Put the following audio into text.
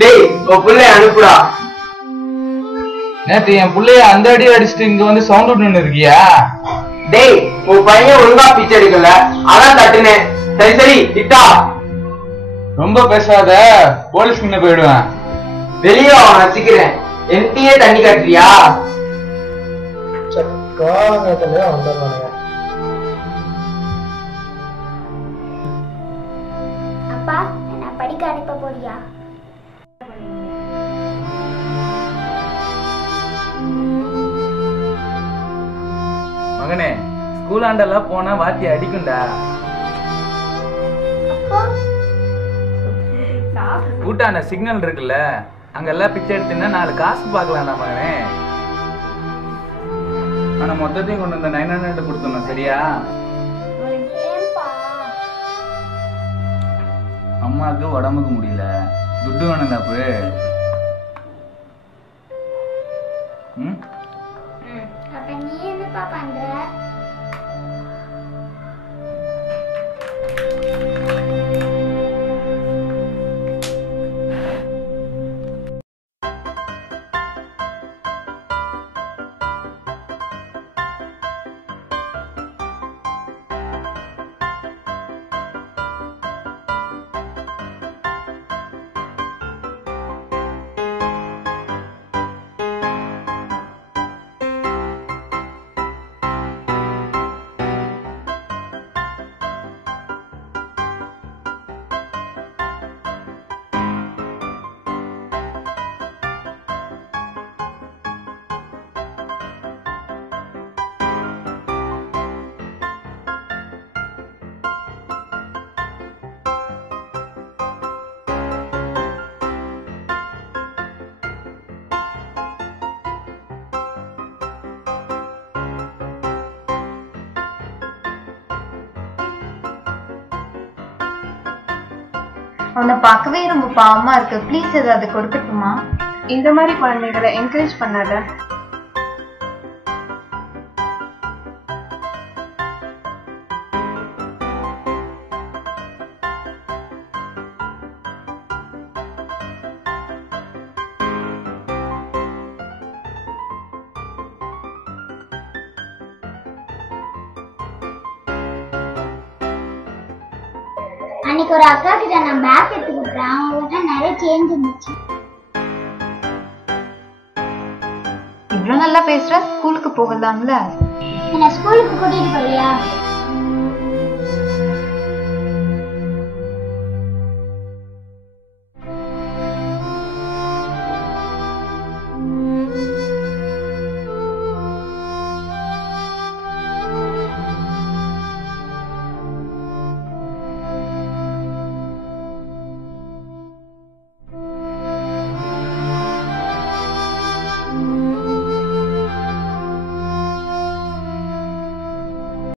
டேய் உன் புள்ளைய அனுப்புடா. நேத்து என் புள்ளைய அந்த அடி அடிச்சுட்டு இங்க வந்து சவுண்ட் விட்டு இருக்கியா? டேய் உன் பையன் ஒழுங்கா பிச்சை எடுக்கல, அதான் தட்டுனேன். சரி சரி இட்டா. ரொம்ப பேசாத, போலீஸ் கிட்ட போயிடுவேன். வெளியே அவன் வச்சுக்கிறேன். என்கிட்டயே தண்ணி கட்டுறியா? அப்பா என்ன படிக்க அனுப்ப போறியா? மகனே, ஸ்கூல் ஆண்டெல்லாம் போனா வாத்தி அடிக்கும்டா. கூட்டான சிக்னல் இருக்குல்ல, அங்கெல்லாம் பிச்சை எடுத்தீங்கன்னா 4 காசு பார்க்கலாம்டா மகனே. ஆனா மொத்தத்தையும் கொண்டு வந்த 900 கொடுத்துடணும், சரியா? அம்மாவுக்கு உடம்புக்கு முடியல, துட்டு வேணும்டா. அப்ப நீ என்னப்பா பண்ற? அவனை பார்க்கவே ரொம்ப பாவமா இருக்கு. ப்ளீஸ் ஏதாவது கொடுக்கட்டுமா? இந்த மாதிரி குழந்தைகளை என்கரேஜ் பண்ணாத. அன்னைக்கு ஒரு அக்கா கிட்ட நான் பேக் எடுத்து கொடுத்தேன். அவங்ககிட்ட நிறைய சேஞ்ச் இருந்துச்சு. இவ்வளவு நல்லா பேசுற, ஸ்கூலுக்கு போகலாம்ல? என்ன ஸ்கூலுக்கு கூட்டிட்டு போறியா?